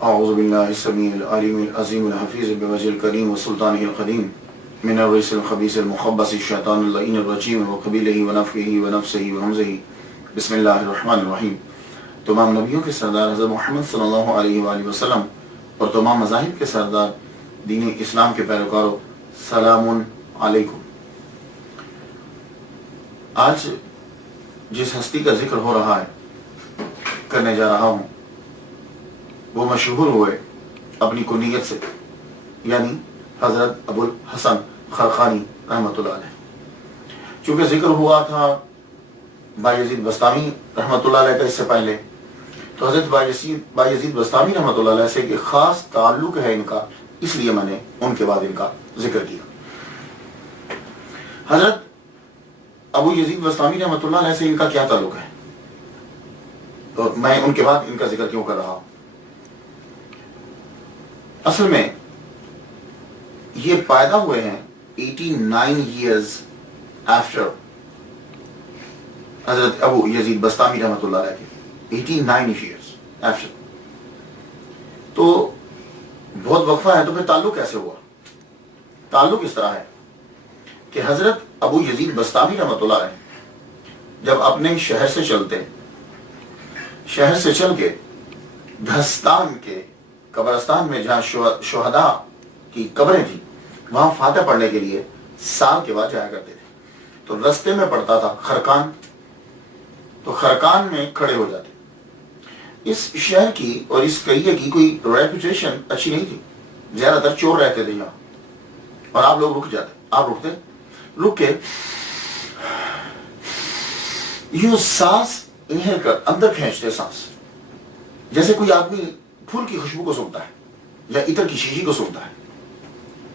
اعوذ باللہ السمیع العلیم العظیم الحفیظ بوجہ الکریم وسلطانہ القدیم من الرجس الخبیث المخبث الشیطان اللعین الرجیم وقبیلہ ونفخہ ونفسہ وہمزہ بسم اللہ الرحمن الرحیم۔ تمام نبیوں کے سردار حضرت محمد صلی اللہ علیہ وآلہ وسلم اور تمام مذاہب کے سردار دین اسلام کے پیروکاروں، سلام علیکم۔ آج جس ہستی کا ذکر ہو رہا ہے، کرنے جا رہا ہوں، وہ مشہور ہوئے اپنی کنیت سے، یعنی حضرت ابو الحسن خرقانی رحمۃ اللہ علیہ۔ چونکہ ذکر ہوا تھا بایزید بستامی رحمۃ اللہ علیہ کا اس سے پہلے، تو حضرت بایزید بستامی رحمۃ اللہ علیہ سے ایک خاص تعلق ہے ان کا، اس لیے میں نے ان کے بعد ان کا ذکر کیا۔ حضرت ابو یزید بستامی رحمۃ اللہ علیہ سے ان کا کیا تعلق ہے، اور میں ان کے بعد ان کا ذکر کیوں کر رہا ہوں؟ اصل میں یہ پیدا ہوئے ہیں 89 years after حضرت ابو یزید بستامی رحمۃ اللہ علیہ کے، 89 years after۔ تو بہت وقفہ ہے، تو پھر تعلق کیسے ہوا؟ تعلق اس طرح ہے کہ حضرت ابو یزید بستامی رحمۃ اللہ علیہ جب اپنے شہر سے چلتے، شہر سے چل کے دھستان کے قبرستان میں جہاں شہداء کی قبریں تھیں، وہاں فاتح پڑھنے کے لیے سال کے بعد جایا کرتے تھے، تو رستے میں پڑتا تھا خرقان، تو خرقان میں کھڑے ہو جاتے۔ اس شہر کی اور اس قریے کی کوئی ریپوٹیشن اچھی نہیں تھی، زیادہ تر چور رہتے تھے یہاں، اور آپ لوگ رک جاتے، آپ رکتے، رک کے یوں سانس انہیل کر اندر کھینچتے، سانس جیسے کوئی آدمی پھول کی خوشبو کو سونگتا ہے یا عطر کی شیشی کو سونگتا ہے۔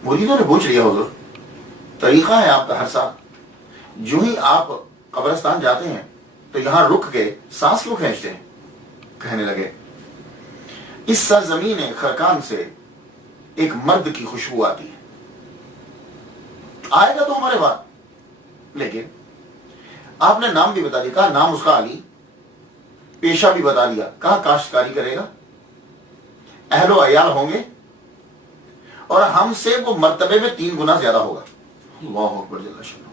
مریدوں نے پوچھ لیا، حضور طریقہ ہے آپ کا ہر سال جو ہی آپ قبرستان جاتے ہیں تو یہاں رک کے سانس کیوں کھینچتے ہیں؟ کہنے لگے اس سرزمین خرقان سے ایک مرد کی خوشبو آتی ہے، آئے گا تو ہمارے بعد، لیکن آپ نے نام بھی بتا دیا، کہا نام اس کا علی، پیشہ بھی بتا دیا، کہا کاشتکاری کرے گا، اہل و عیال ہوں گے، اور ہم سے وہ مرتبے میں 3 گنا زیادہ ہوگا۔ اللہ اکبر جل شانہ۔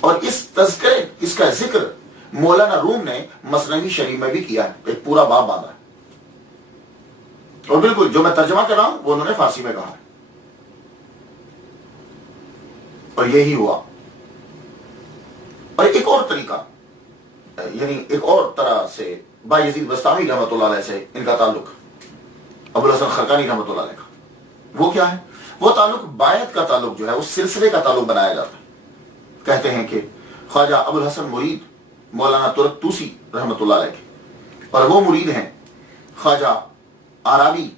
اور اس تذکرے، اس کا ذکر مولانا روم نے مثنوی شریف میں بھی کیا ہے، ایک پورا باب باندھا ہے، اور بالکل جو میں ترجمہ کر رہا ہوں وہ انہوں نے فارسی میں کہا ہے، اور یہی ہوا۔ اور ایک اور طریقہ، یعنی ایک اور طرح سے بایزید بستامی رحمۃ اللہ علیہ سے ان کا تعلق، ابو الحسن خرقانی رحمۃ اللہ علیہ کا، وہ کیا ہے؟ وہ تعلق بایت کا تعلق جو ہے، اس سلسلے کا تعلق بنایا جاتا ہے۔ کہتے ہیں کہ خواجہ ابو الحسن مرید مولانا ترک توسی رحمۃ اللہ علیہ کے، اور وہ مرید ہیں خواجہ آرابی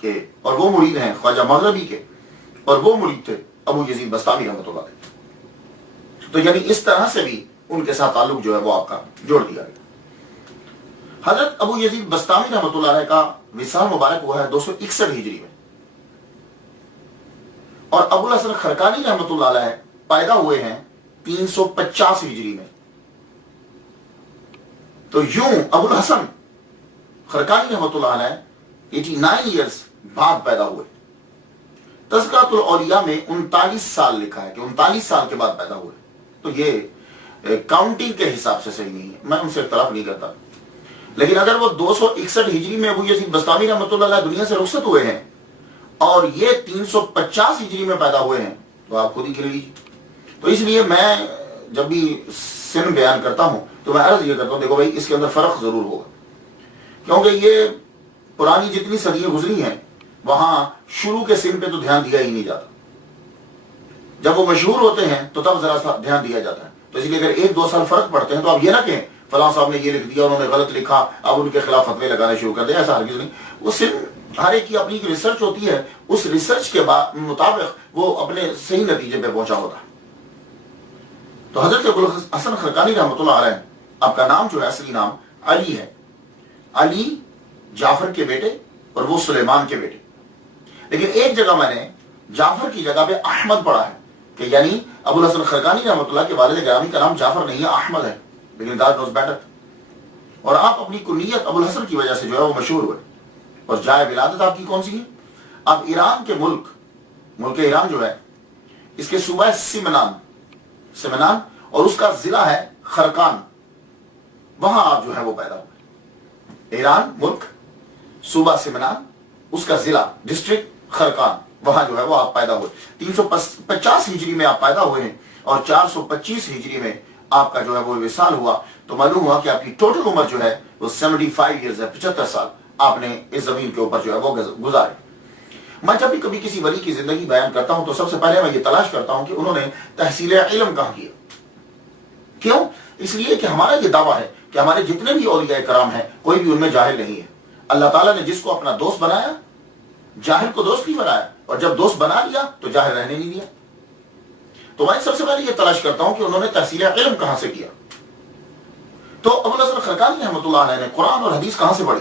کے، اور وہ مرید ہیں خواجہ مغربی کے، اور وہ مرید تھے ابو یزید بستامی رحمۃ اللہ علیہ۔ تو یعنی اس طرح سے بھی ان کے ساتھ تعلق جو ہے وہ آپ کا جوڑ دیا گیا۔ حضرت ابو یزید بستامی رحمۃ اللہ علیہ کا وصال مبارک ہوا ہے 261 ہجری میں، اور ابو الحسن خرقانی رحمۃ اللہ علیہ پیدا ہوئے ہیں 350 ہجری میں۔ تو یوں ابو الحسن خرقانی رحمۃ اللہ علیہ 89 ایئرز بعد پیدا ہوئے۔ تذکرۃ الاولیاء میں 39 سال لکھا ہے کہ 39 سال کے بعد پیدا ہوئے، تو یہ کاؤنٹنگ کے حساب سے صحیح نہیں ہے، میں ان سے اختلاف نہیں کرتا، لیکن اگر وہ 261 ہجری میں ابو یزید بستامی رحمۃ اللہ علیہ دنیا سے رخصت ہوئے ہیں اور یہ 350 ہجری میں پیدا ہوئے ہیں، تو آپ خود ہی گن لیجیے۔ تو اس لیے میں جب بھی سن بیان کرتا ہوں تو میں عرض یہ کرتا ہوں، دیکھو بھائی اس کے اندر فرق ضرور ہوگا، کیونکہ یہ پرانی جتنی صدیاں گزری ہیں وہاں شروع کے سن پہ تو دھیان دیا ہی نہیں جاتا، جب وہ مشہور ہوتے ہیں تو تب ذرا سا دھیان دیا جاتا ہے۔ تو اس لیے اگر 1-2 سال فرق پڑتے ہیں تو آپ یہ نہ کہیں فلاں صاحب نے یہ لکھ دیا، انہوں نے غلط لکھا، اب ان کے خلاف فتوے لگانے شروع کر دیں، ایسا ہرگز نہیں۔ وہ صرف ہر ایک کی اپنی ریسرچ ہوتی ہے، اس ریسرچ کے مطابق وہ اپنے صحیح نتیجے پہ پہنچا ہوتا ہے۔ تو حضرت ابو الحسن خرقانی رحمۃ اللہ علیہ، آپ کا نام جو ہے اصلی نام علی ہے، علی جعفر کے بیٹے اور وہ سلیمان کے بیٹے، لیکن ایک جگہ میں نے جعفر کی جگہ پہ احمد پڑھا ہے، کہ یعنی ابو الحسن خرقانی رحمۃ اللہ کے والد گرامی کا نام جعفر نہیں ہے، احمد ہے، لیکن God knows better۔ اور آپ اپنی کنیت ابو الحسن کی وجہ سے جو ہے وہ مشہور ہوئے۔ اور جائے ولادت آپ کی کون سی ہے؟ اب ایران کے ملک ایران جو ہے، اس کے صوبہ ہے سمنان اور اس کا ضلع ہے خرقان، وہاں آپ جو ہے وہ پیدا ہوئے۔ ایران ملک، صوبہ سمنان، اس کا ضلع ڈسٹرکٹ خرقان، وہاں جو ہے وہ آپ پیدا ہوئے۔ 350 ہجری میں آپ پیدا ہوئے ہیں اور 425 ہجری میں آپ کا جو ہے وہ وصال ہوا، تو معلوم ہوا کہ آپ کی ٹوٹل عمر جو ہے وہ 75 ایئرز ہے، 75 سال آپ نے اس زمین کے اوپر جو ہے وہ گزارے۔ میں جب بھی کبھی کسی ولی کی زندگی بیان کرتا ہوں تو سب سے پہلے میں یہ تلاش کرتا ہوں کہ انہوں نے تحصیل علم کہاں کیا۔ کیوں؟ اس لیے کہ ہمارا یہ دعویٰ ہے کہ ہمارے جتنے بھی اولیاء کرام ہیں کوئی بھی ان میں جاہل نہیں ہے۔ اللہ تعالیٰ نے جس کو اپنا دوست بنایا، جاہل کو دوست نہیں بنایا، اور جب دوست بنا لیا تو جاہل رہنے نہیں دیا۔ تو میں سب سے پہلے یہ تلاش کرتا ہوں کہ انہوں نے تحصیل علم کہاں سے کیا۔ تو ابو الحسن خرقانی رحمۃ اللہ علیہ نے قرآن اور حدیث کہاں سے پڑھی؟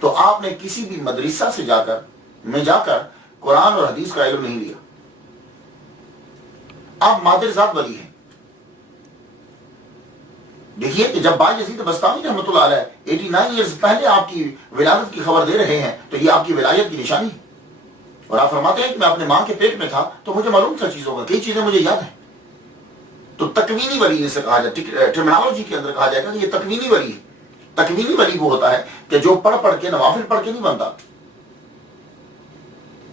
تو آپ نے کسی بھی مدرسہ سے جا کر قرآن اور حدیث کا علم نہیں لیا۔ آپ مادر ذات ولی ہیں۔ دیکھیے کہ جب بایزید بستامی رحمۃ اللہ علیہ 89 ایئرز پہلے آپ کی ولادت کی خبر دے رہے ہیں تو یہ آپ کی ولایت کی نشانی ہے۔ اور آپ فرماتے ہیں کہ میں اپنے ماں کے پیٹ میں تھا تو مجھے معلوم تھا چیزوں کا، کئی چیزیں مجھے یاد ہیں۔ تو تکوینی ولی جسے کہا جائے، ٹرمینالوجی کے اندر کہا جائے گا کہ یہ تکوینی ولی ہے۔ تکوینی ولی وہ ہوتا ہے کہ جو پڑھ کے نوافل پڑھ کے نہیں بنتا،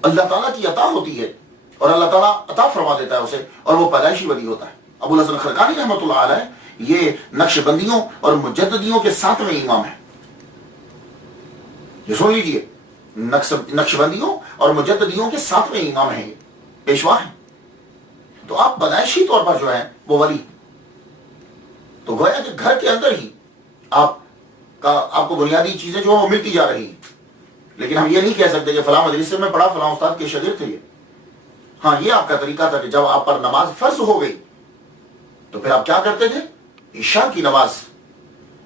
اللہ تعالیٰ کی عطا ہوتی ہے اور اللہ تعالیٰ عطا فرما دیتا ہے اسے، اور وہ پیدائشی ولی ہوتا ہے۔ ابو الحسن خرقانی رحمۃ اللہ علیہ یہ نقش بندیوں اور مجددیوں کے 7ویں امام ہیں۔ یہ سن لیجئے، نقش بندیوں اور مجددیوں کے 7ویں امام ہیں، یہ پیشوا ہیں۔ تو آپ پیدائشی طور پر جو ہے وہ ولی، تو گویا کہ گھر کے اندر ہی آپ کو بنیادی چیزیں جو ہیں وہ ملتی جا رہی ہیں۔ لیکن ہم یہ نہیں کہہ سکتے کہ فلاں مدرسے میں پڑھا، فلاں استاد کے شاگرد تھے یہ۔ ہاں، یہ آپ کا طریقہ تھا کہ جب آپ پر نماز فرض ہو گئی تو پھر آپ کیا کرتے تھے؟ عشاء کی نماز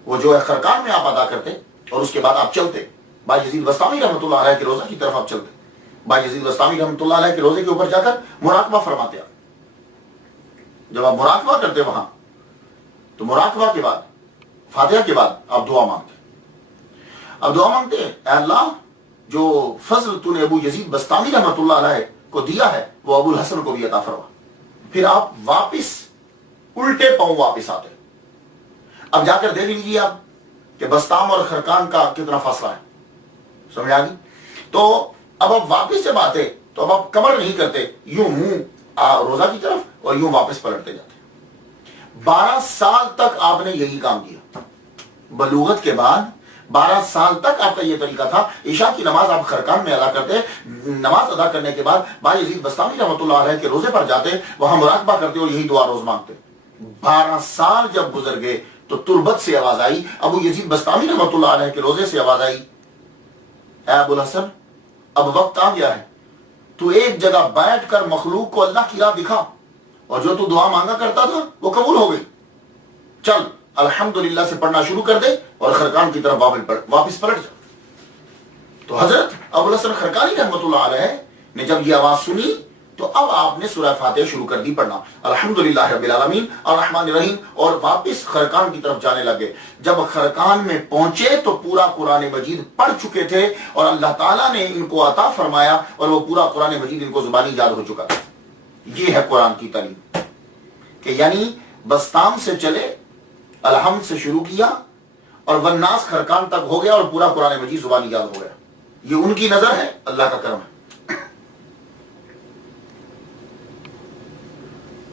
وہ جو ہے خرقان میں آپ ادا کرتے اور اس کے بعد آپ چلتے بایزید بستامی رحمۃ اللہ علیہ کے روزہ کی طرف آپ چلتے۔ بایزید بستامی رحمۃ اللہ علیہ کے روزے کے اوپر جا کر مراقبہ فرماتے آپ۔ جب آپ مراقبہ کرتے وہاں تو مراقبہ کے بعد، فاتحہ کے بعد آپ دعا مانگتے۔ اب دعا مانگتے ہیں، اے اللہ جو فضل تو نے ابو یزید بستامی رحمۃ اللہ علیہ کو دیا ہے وہ ابو الحسن کو بھی عطا فرما۔ پھر آپ واپس الٹے پاؤں واپس آتے۔ اب جا کر دیکھ لیجیے آپ کہ بستام اور خرقان کا کتنا فاصلہ ہے، سمجھ آ گئی؟ تو اب آپ واپس جب آتے تو اب آپ کمر نہیں کرتے، یوں منہ روزہ کی طرف اور یوں واپس پلٹتے جاتے۔ 12 سال تک آپ نے یہی کام کیا۔ بلوغت کے بعد 12 سال تک آپ کا یہ طریقہ تھا۔ عشاء کی نماز آپ خرقان میں ادا کرتے، نماز ادا کرنے کے بعد بایزید بستامی رحمۃ اللہ علیہ کے روزے پر جاتے، وہاں مراقبہ کرتے اور یہی دعا روز مانگتے۔ 12 سال جب گزر گئے تو تربت سے آواز آئی، ابو یزید بستامی رحمۃ اللہ علیہ کے روزے سے آواز آئی، اے ابو الحسن اب وقت آ گیا ہے، تو ایک جگہ بیٹھ کر مخلوق کو اللہ کی راہ دکھا، اور جو تو دعا مانگا کرتا تھا وہ قبول ہو گئی، چل الحمدللہ سے پڑھنا شروع کر دے اور خرقان کی طرف واپس پلٹ جا۔ تو حضرت ابو الحسن خرقانی رحمۃ اللہ علیہ نے جب یہ آواز سنی تو اب آپ نے سورہ فاتحہ شروع کر دی پڑھنا، الحمدللہ رب العالمین الرحمن الرحیم، اور واپس خرقان کی طرف جانے لگے۔ جب خرقان میں پہنچے تو پورا قرآن مجید پڑھ چکے تھے اور اللہ تعالیٰ نے ان کو عطا فرمایا اور وہ پورا قرآن مجید ان کو زبانی یاد ہو چکا تھا۔ یہ ہے قرآن کی تعلیم کہ یعنی بستام سے چلے، الحمد سے شروع کیا اور والناس خرقان تک ہو گیا اور پورا قرآن مجید زبانی یاد ہو گیا۔ یہ ان کی نظر ہے، اللہ کا کرم ہے۔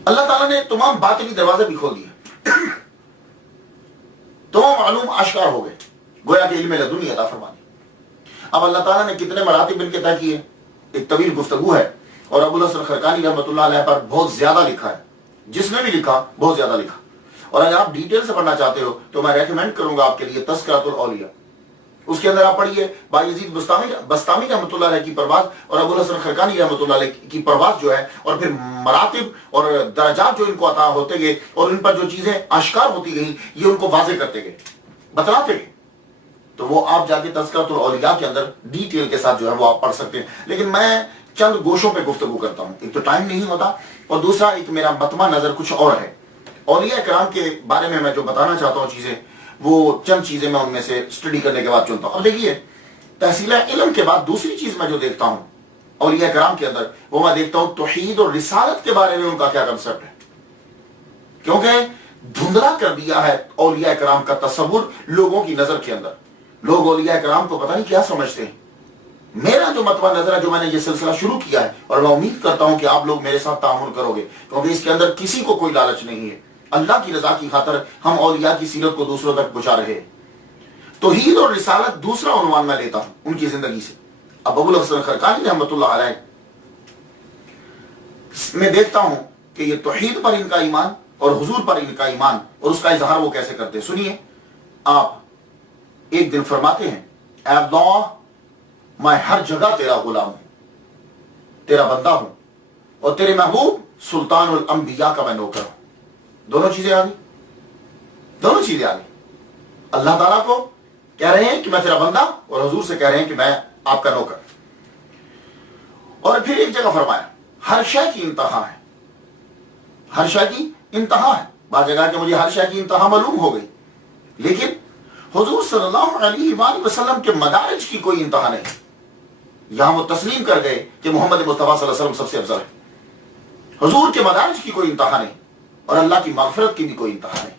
اللہ تعالیٰ نے تمام باطنی دروازے بھی کھول دیے، تمام علوم آشکار ہو گئے، گویا کہ علم لدنی عطا فرما دی۔ اب اللہ تعالیٰ نے کتنے مراتب ان کے طے کیے، ایک طویل گفتگو ہے، اور ابو الحسن خرقانی رحمۃ اللہ علیہ پر بہت زیادہ لکھا ہے، جس نے بھی لکھا بہت زیادہ لکھا۔ اور اگر آپ ڈیٹیل سے پڑھنا چاہتے ہو تو میں ریکمینڈ کروں گا آپ کے لیے تذکرۃ الاولیاء، اس کے اندر آپ پڑھیے بایزید بستامی رحمۃ اللہ علیہ کی پرواز اور ابو الحسن خرقانی رحمۃ اللہ علیہ کی پرواز جو ہے، اور پھر مراتب اور درجات جو ان کو عطا ہوتے گئے اور ان پر جو چیزیں آشکار ہوتی گئیں یہ ان کو واضح کرتے گئے، بتلاتے گئے۔ تو وہ آپ جا کے تذکرۃ الاولیاء کے اندر ڈیٹیل کے ساتھ جو ہے وہ آپ پڑھ سکتے ہیں، لیکن میں چند گوشوں پہ گفتگو کرتا ہوں، ایک تو ٹائم نہیں ہوتا اور دوسرا ایک میرا مطمع نظر کچھ اور ہے۔ اولیاء کرام کے بارے میں جو بتانا چاہتا ہوں چیزیں، وہ چند چیزیں میں ان میں سے اسٹڈی کرنے کے بعد چنتا ہوں۔ اب دیکھیے تحصیل علم کے بعد دوسری چیز میں جو دیکھتا ہوں اولیاء کرام کے اندر، وہ میں دیکھتا ہوں توحید اور رسالت کے بارے میں ان کا کیا کنسپٹ ہے. کیونکہ دھندلا کر دیا ہے اولیاء کرام کا تصور لوگوں کی نظر کے اندر. لوگ اولیاء کرام کو پتہ نہیں کیا سمجھتے ہیں. میرا جو متوہ نظر ہے، جو میں نے یہ سلسلہ شروع کیا ہے، اور میں امید کرتا ہوں کہ آپ لوگ میرے ساتھ تعامل کرو گے، کیونکہ اس کے اندر کسی کو کوئی لالچ نہیں ہے. اللہ کی رضا کی خاطر ہم اولیاء کی سیرت کو دوسروں تک پہنچا رہے ہیں. توحید اور رسالت دوسرا عنوان میں لیتا ہوں ان کی زندگی سے. اب ابو الحسن خرقانی رحمۃ اللہ علیہ میں دیکھتا ہوں کہ یہ توحید پر ان کا ایمان اور حضور پر ان کا ایمان اور اس کا اظہار وہ کیسے کرتے ہیں. سنیے، آپ ایک دن فرماتے ہیں، اے اللہ میں ہر جگہ تیرا غلام ہوں، تیرا بندہ ہوں، اور تیرے محبوب سلطان الانبیاء کا میں نوکر ہوں. دونوں چیزیں آ گئی، دونوں چیزیں آ گئی. اللہ تعالیٰ کو کہہ رہے ہیں کہ میں تیرا بندہ، اور حضور سے کہہ رہے ہیں کہ میں آپ کا نوکر. اور پھر ایک جگہ فرمایا ہر شے کی انتہا ہے، ہر شے کی انتہا ہے. بعض جگہ کہ مجھے ہر شے کی انتہا معلوم ہو گئی، لیکن حضور صلی اللہ علیہ وآلہ وسلم کے مدارج کی کوئی انتہا نہیں. یہاں وہ تسلیم کر گئے کہ محمد مصطفیٰ صلی اللہ علیہ وسلم سب سے افضل ہے. حضور کے مدارج کی کوئی انتہا نہیں، اور اللہ کی مغفرت کی بھی کوئی انتہا نہیں.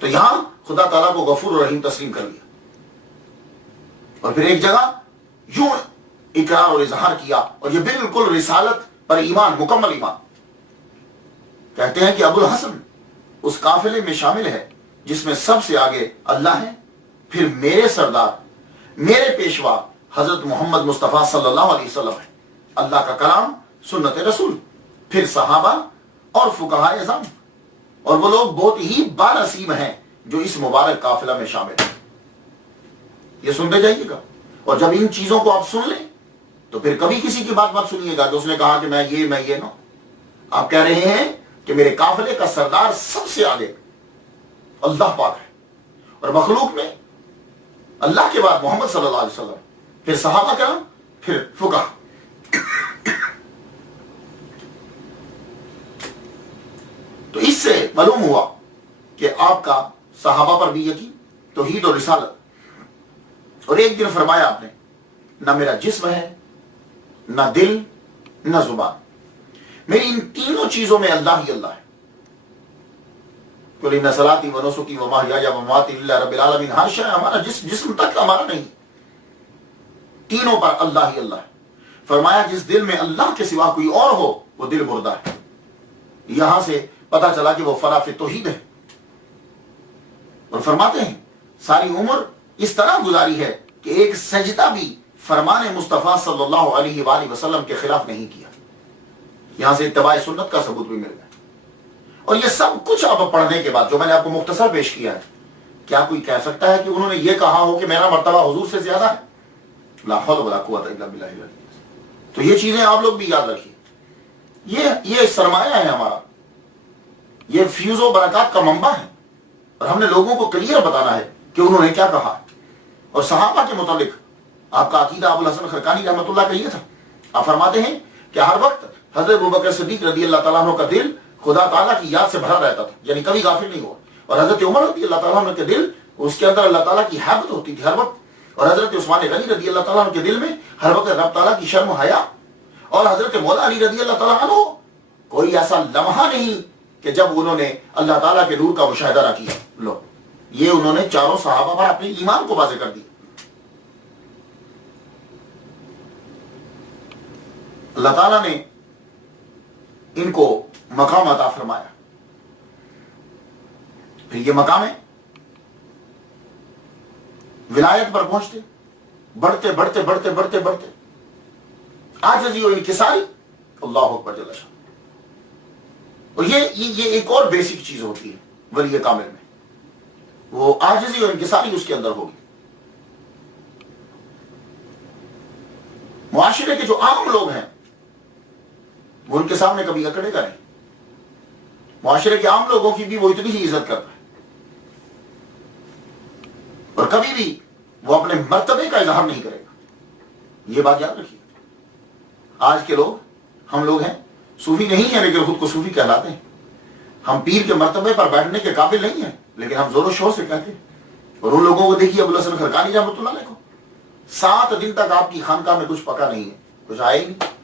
تو یہاں خدا تعالیٰ کو غفور و رحیم تسلیم کر لیا. اور پھر ایک جگہ یوں اقرار اور اظہار کیا، اور یہ بالکل رسالت پر ایمان، مکمل ایمان. کہتے ہیں کہ ابو الحسن اس قافلے میں شامل ہے جس میں سب سے آگے اللہ ہے، پھر میرے سردار، میرے پیشوا حضرت محمد مصطفیٰ صلی اللہ علیہ وسلم ہے، اللہ کا کلام، سنت رسول، پھر صحابہ اور فقہائے اعظم، اور وہ لوگ بہت ہی بانصیب ہیں جو اس مبارک قافلہ میں شامل ہیں. یہ سنتے جائیے گا. اور جب ان چیزوں کو آپ سن لیں تو پھر کبھی کسی کی بات مت سنیے گا کہ اس نے کہا کہ میں یہ نو. آپ کہہ رہے ہیں کہ میرے قافلے کا سردار سب سے آگے اللہ پاک ہے، اور مخلوق میں اللہ کے بعد محمد صلی اللہ علیہ وسلم، پھر صحابہ کرام، پھر فقہ. تو اس سے معلوم ہوا کہ آپ کا صحابہ پر بھی یقین، توحید اور رسالت. اور ایک دن فرمایا آپ نے، نہ میرا جسم ہے، نہ دل، نہ زبان، میری ان تینوں چیزوں میں اللہ ہی اللہ ہے. قل ان صلاتی و نسکی و محیای و مماتی للہ رب العالمین. ہر شے ہمارا جسم تک ہمارا نہیں، تینوں پر اللہ ہی اللہ ہے. فرمایا جس دل میں اللہ کے سوا کوئی اور ہو وہ دل مردہ ہے. یہاں سے پتا چلا کہ وہ فنا فی توحید ہے. اور فرماتے ہیں ساری عمر اس طرح گزاری ہے کہ ایک سجدہ بھی فرمان مصطفیٰ صلی اللہ علیہ وآلہ وسلم کے خلاف نہیں کیا. یہاں سے اتباع سنت کا ثبوت بھی مل گیا. اور یہ سب کچھ اب پڑھنے کے بعد جو میں نے آپ کو مختصر پیش کیا ہے، کیا کوئی کہہ سکتا ہے کہ انہوں نے یہ کہا ہو کہ میرا مرتبہ حضور سے زیادہ ہے؟ لا حول ولا قوت الا باللہ العلی العظیم. تو یہ چیزیں آپ لوگ بھی یاد رکھیے. یہ سرمایہ ہے ہمارا، یہ فیوز و برکات کا منبع ہے، اور ہم نے لوگوں کو کلیئر بتانا ہے کہ انہوں نے کیا کہا. اور صحابہ کے متعلق آپ کا عقیدہ ابو الحسن خرقانی رحمۃ اللہ کا یہ تھا. آپ فرماتے ہیں کہ ہر وقت حضرت ابوبکر صدیق رضی اللہ تعالیٰ عنہ کا دل خدا تعالیٰ کی یاد سے بھرا رہتا تھا، یعنی کبھی غافل نہیں ہوا. اور حضرت عمر رضی اللہ تعالیٰ عنہ کے دل، اس کے اندر اللہ تعالیٰ کی حیبت ہوتی تھی ہر وقت. اور حضرت عثمان غنی رضی اللہ تعالیٰ عنہ کے دل میں ہر وقت رب تعالیٰ کی شرم و حیا. اور حضرت مولا علی رضی اللہ تعالیٰ عنہ کوئی ایسا لمحہ نہیں کہ جب انہوں نے اللہ تعالیٰ کے نور کا مشاہدہ نہ کیا. لو، یہ انہوں نے چاروں صحابہ پر اپنے ایمان کو واضح کر دیا. اللہ تعالیٰ نے ان کو مقام عطا فرمایا. پھر یہ مقام ہے ولایت پر پہنچتے، بڑھتے بڑھتے بڑھتے بڑھتے بڑھتے عاجزی و انکساری، اللہ اکبر جل شانہ. اور یہ ایک اور بیسک چیز ہوتی ہے ولی کامل میں، وہ عاجزی و انکساری اس کے اندر ہوگی. معاشرے کے جو عام لوگ ہیں وہ ان کے سامنے کبھی اکڑے گا نہیں. معاشرے کے عام لوگوں کی بھی وہ اتنی ہی عزت کرتا ہے، اور کبھی بھی وہ اپنے مرتبے کا اظہار نہیں کرے گا. یہ بات یاد رکھیے. آج کے لوگ، ہم لوگ ہیں صوفی نہیں ہیں لیکن خود کو صوفی کہلاتے ہیں. ہم پیر کے مرتبے پر بیٹھنے کے قابل نہیں ہیں لیکن ہم زور و شور سے کہتے ہیں اور ان لوگوں کو دیکھیے ابوالحسن خرقانی رحمۃ اللہ علیہ کو 7 دن تک آپ کی خانقاہ میں کچھ پکا نہیں ہے، کچھ آئے ہی نہیں،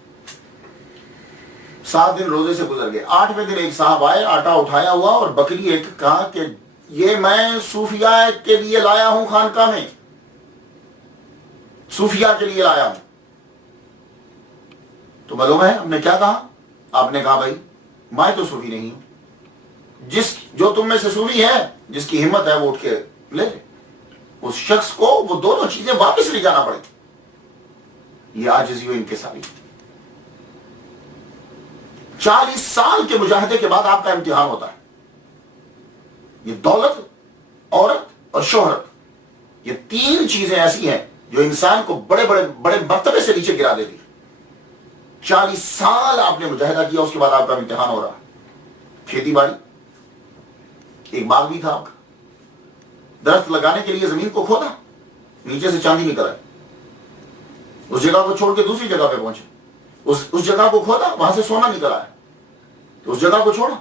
7 دن روزے سے گزر گئے۔ 8ویں دن ایک صاحب آئے، آٹا اٹھایا ہوا اور بکری ایک، کہا کہ یہ میں صوفیاء کے لیے لایا ہوں، خانقاہ میں صوفیاء کے لیے لایا ہوں۔ تو معلوم ہے ہم نے کیا کہا؟ آپ نے کہا بھائی میں تو صوفی نہیں ہوں، جو تم میں سے صوفی ہے، جس کی ہمت ہے وہ اٹھ کے لے لے۔ اس شخص کو وہ دونوں چیزیں واپس لے جانا پڑے، یہ عاجزی و انکساری۔ 40 سال کے مجاہدے کے بعد آپ کا امتحان ہوتا ہے۔ یہ دولت، عورت اور شہرت، یہ 3 چیزیں ایسی ہیں جو انسان کو بڑے مرتبے سے نیچے گرا دیتی ہے۔ 40 سال آپ نے مجاہدہ کیا، اس کے بعد آپ کا امتحان ہو رہا ہے۔ کھیتی باڑی، ایک باغ بھی تھا آپ کا، درخت لگانے کے لیے زمین کو کھودا، نیچے سے چاندی نکل آئی، اس جگہ کو چھوڑ کے دوسری جگہ پہ پہنچے، اس جگہ کو کھودا، وہاں سے سونا نکل آیا، تو اس جگہ کو چھوڑا،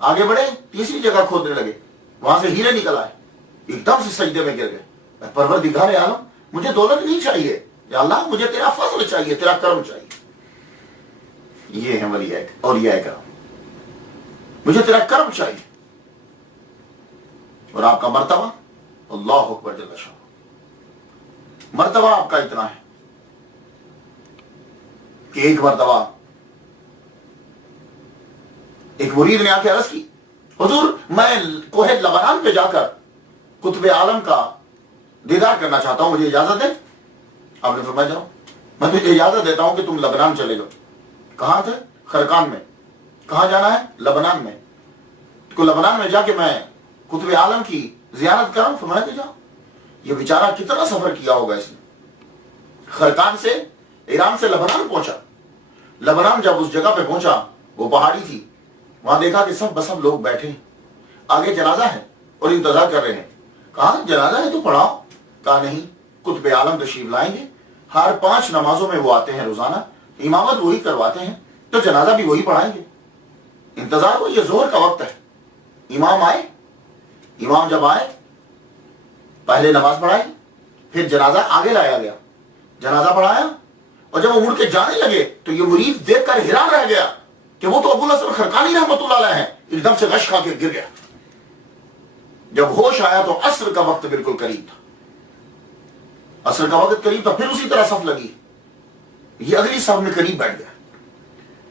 آگے بڑھے، تیسری جگہ کھودنے لگے، وہاں سے ہیرے نکل آئے، ایک دم سے سجدے میں گر گئے، پروردگار عالم مجھے دولت نہیں چاہیے، یا اللہ مجھے تیرا فضل چاہیے، تیرا کرم چاہیے۔ یہ ہے ولی اور یہ کرم، مجھے تیرا کرم چاہیے۔ اور آپ کا مرتبہ، اللہ اکبر جل شانہ، مرتبہ آپ کا اتنا ہے کہ ایک مرتبہ ایک مرید نے آ کے عرض کی، حضور میں کوہ لبنان پہ جا کر قطب عالم کا دیدار کرنا چاہتا ہوں، مجھے اجازت دیں؟ آپ نے فرمایا جاؤ، میں تجھے اجازت دیتا ہوں کہ تم لبنان چلے جاؤ۔ کہاں تھے؟ خرقان میں۔ کہاں جانا ہے؟ لبنان میں۔ تو لبنان میں جا کے میں قطب عالم کی زیارت کروں؟ فرمایا کہ جاؤ۔ یہ بیچارہ کتنا سفر کیا ہوگا اس نے، خرقان سے، ایران سے لبنان پہنچا۔ لبنان جب اس جگہ پہ پہنچا، وہ پہاڑی تھی، وہاں دیکھا کہ سب بسب لوگ بیٹھے ہیں، آگے جنازہ ہے اور انتظار کر رہے ہیں۔ کہا جنازہ ہے تو پڑھاؤ؟ کہا نہیں، قطب عالم تشریف لائیں گے، ہر 5 نمازوں میں وہ آتے ہیں روزانہ، امامت وہی کرواتے ہیں، تو جنازہ بھی وہی پڑھائیں گے۔ انتظار ہو، یہ ظہر کا وقت ہے، امام آئے، امام جب آئے پہلے نماز پڑھائی، پھر جنازہ آگے لایا گیا، جنازہ پڑھایا، اور جب وہ مڑ کے جانے لگے تو یہ مرید دیکھ کر حیران رہ گیا کہ وہ تو ابوالحسن خرقانی رحمۃ اللہ علیہ ہیں، ایک دم سے غش کھا کے گر گیا۔ جب ہوش آیا تو عصر کا وقت بالکل قریب تھا، عصر کا وقت قریب تھا، پھر اسی طرح صف لگی، یہ اگلی صف میں قریب بیٹھ گیا۔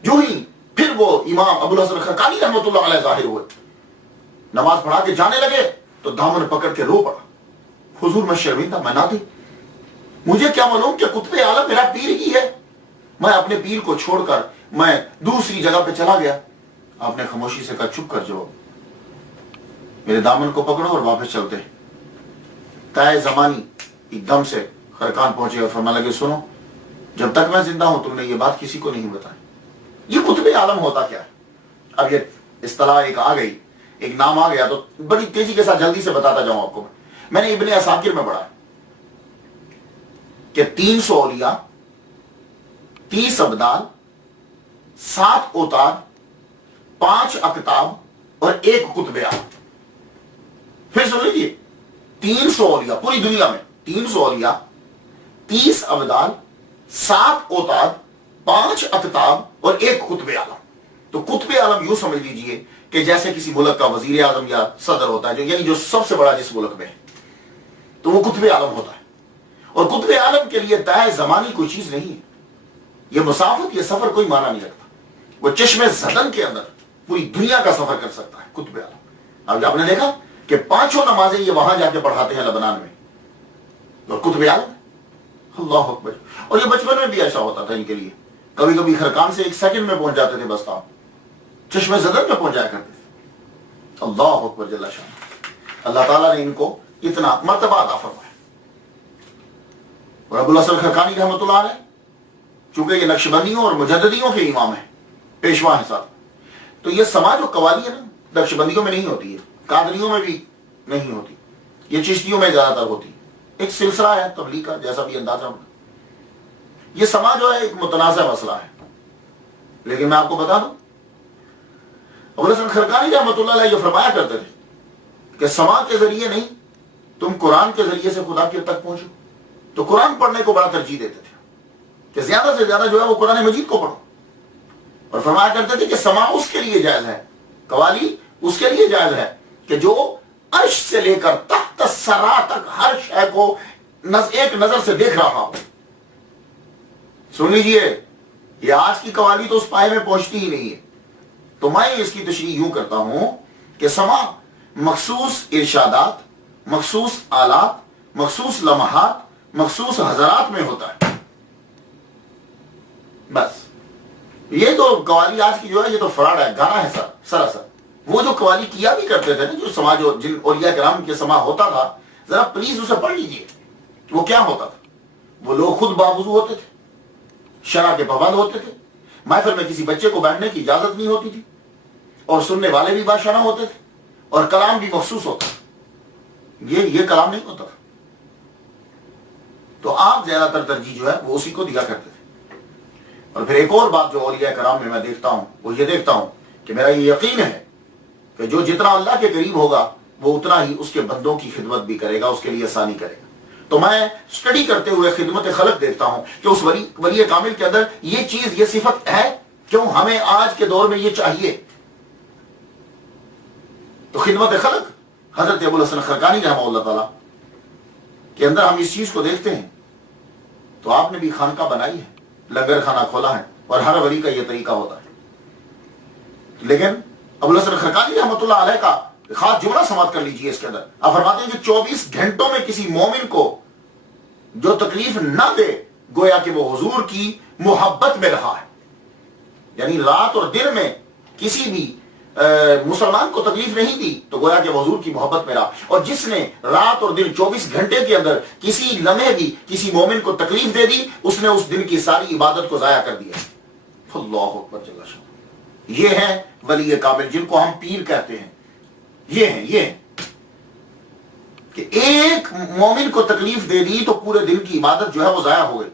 جو ہی پھر وہ امام ابوالحسن خرقانی رحمۃ اللہ علیہ ظاہر ہوئے، نماز پڑھا کے جانے لگے تو دامن پکڑ کے رو پڑا، حضور میں شرمندہ، میں نہ تھی، مجھے کیا معلوم کہ قطب عالم میرا پیر ہی ہے، میں اپنے پیر کو چھوڑ کر میں دوسری جگہ پہ چلا گیا۔ آپ نے خاموشی سے کہا چپ کر جاؤ، میرے دامن کو پکڑو اور واپس چلتے۔ طے زمانی ایک دم سے خرقان پہنچے اور فرمانے لگے سنو، جب تک میں زندہ ہوں تم نے یہ بات کسی کو نہیں بتائی۔ یہ قطب عالم ہوتا کیا ہے؟ اب یہ اصطلاح ایک آ گئی، ایک نام آ گیا، تو بڑی تیزی کے ساتھ جلدی سے بتاتا جاؤں آپ کو۔ میں نے ابن عساکر میں پڑھا کہ 300 اولیاء، 30 ابدال، 7 اوتاد، 5 اقطاب اور 1 قطب عالم۔ پھر سن لیجیے، 300 اولیاء پوری دنیا میں، 300 اولیاء، 30 ابدال، 7 اوتاد، 5 اقطاب اور 1 قطب عالم۔ تو قطب عالم یوں سمجھ لیجیے کہ جیسے کسی ملک کا وزیر اعظم یا صدر ہوتا ہے، یعنی جو سب سے بڑا جس ملک میں ہے، تو وہ قطب عالم ہوتا ہے۔ اور قطب عالم کے لیے طے زمانی کوئی چیز نہیں ہے، یہ مسافت، یہ سفر کوئی معنی نہیں رکھتا، وہ چشم زدن کے اندر پوری دنیا کا سفر کر سکتا ہے قطب عالم۔ اب آپ نے دیکھا کہ 5 نمازیں یہ وہاں جا کے پڑھاتے ہیں لبنان میں، اور قطب عالم، اللہ اکبر۔ اور یہ بچپن میں بھی ایسا ہوتا تھا ان کے لیے، کبھی کبھی خرقان سے 1 سیکنڈ میں پہنچ جاتے تھے، بس چشم زدن میں پہنچ جایا کرتے تھے۔ اللہ اکبر جل شانہ، اللہ تعالیٰ نے ان کو اتنا مرتبہ عطا فرمایا۔ اور ابوالحسن خرقانی رحمۃ اللہ علیہ چونکہ یہ نقشبندیوں اور مجددیوں کے امام ہیں، پیشوا ہیں صاحب، تو یہ سماج و قوالی ہے نا، نقشبندیوں میں نہیں ہوتی ہے، قادریوں میں بھی نہیں ہوتی، یہ چشتیوں میں زیادہ تر ہوتی ہے، ایک سلسلہ ہے تبلیغ کا، جیسا بھی اندازہ ہوگا۔ یہ سماج جو ہے ایک متنازع مسئلہ ہے، لیکن میں آپ کو بتا دوں ابوالحسن خرقانی رحمۃ اللہ علیہ جو فرمایا کرتے تھے کہ سماج کے ذریعے نہیں، تم قرآن کے ذریعے سے خدا کی حد تک پہنچو، تو قرآن پڑھنے کو بڑا ترجیح دیتے تھے کہ زیادہ سے زیادہ جو ہے وہ قرآن مجید کو پڑھو، اور فرمایا کرتے تھے کہ سماع اس کے لیے جائز ہے، قوالی اس کے لیے جائز ہے کہ جو عرش سے لے کر تحت الثری تک ہر شے کو ایک نظر سے دیکھ رہا ہو۔ سن لیجئے، یہ آج کی قوالی تو اس پائے میں پہنچتی ہی نہیں ہے۔ تو میں اس کی تشریح یوں کرتا ہوں کہ سماع مخصوص ارشادات، مخصوص آلات، مخصوص لمحات، مخصوص حضرات میں ہوتا ہے، بس۔ یہ تو قوالی آج کی جو ہے یہ تو فراڈ ہے، گانا ہے سراسر۔ وہ جو قوالی کیا بھی کرتے تھے نا، جو سماع جو جن اولیاء کرام کے سماع ہوتا تھا، ذرا پلیز اسے پڑھ لیجئے۔ وہ کیا ہوتا تھا؟ وہ لوگ خود باوضو ہوتے تھے، شرع کے پابند ہوتے تھے، محفل میں کسی بچے کو بیٹھنے کی اجازت نہیں ہوتی تھی، اور سننے والے بھی باشرع ہوتے تھے، اور کلام بھی مخصوص ہوتا تھا۔ یہ کلام نہیں ہوتا تھا۔ تو آپ زیادہ تر ترجیح جو ہے وہ اسی کو دیا کرتے تھے۔ اور پھر ایک اور بات جو اولیاء کرام میں دیکھتا ہوں، وہ یہ دیکھتا ہوں کہ میرا یہ یقین ہے کہ جو جتنا اللہ کے قریب ہوگا وہ اتنا ہی اس کے بندوں کی خدمت بھی کرے گا، اس کے لیے آسانی کرے گا۔ تو میں اسٹڈی کرتے ہوئے خدمت خلق دیکھتا ہوں کہ اس ولی کامل کے اندر یہ چیز، یہ صفت ہے، کیوں ہمیں آج کے دور میں یہ چاہیے؟ تو خدمت خلق حضرت ابوالحسن خرقانی رحمہ اللہ تعالیٰ کے اندر ہم اس چیز کو دیکھتے ہیں۔ تو آپ نے بھی خانقاہ بنائی ہے، لنگر خانہ کھولا ہے، اور ہر ولی کا یہ طریقہ ہوتا ہے۔ لیکن ابوالحسن خرقانی رحمۃ اللہ علیہ کا خاص جملہ سماعت کر لیجئے اس کے اندر۔ آپ فرماتے ہیں کہ 24 گھنٹوں میں کسی مومن کو جو تکلیف نہ دے، گویا کہ وہ حضور کی محبت میں رہا ہے۔ یعنی رات اور دن میں کسی بھی مسلمان کو تکلیف نہیں دی تو گویا کہ وہ حضور کی محبت میں رہا، اور جس نے رات اور دن 24 گھنٹے کے اندر کسی لمحے بھی کسی مومن کو تکلیف دے دی، اس نے اس دن کی ساری عبادت کو ضائع کر دیا۔ اللہ اکبر جل شانہ۔ یہ ہیں ولی کامل، جن کو ہم پیر کہتے ہیں۔ یہ ہیں کہ ایک مومن کو تکلیف دے دی تو پورے دن کی عبادت جو ہے وہ ضائع ہو گئی۔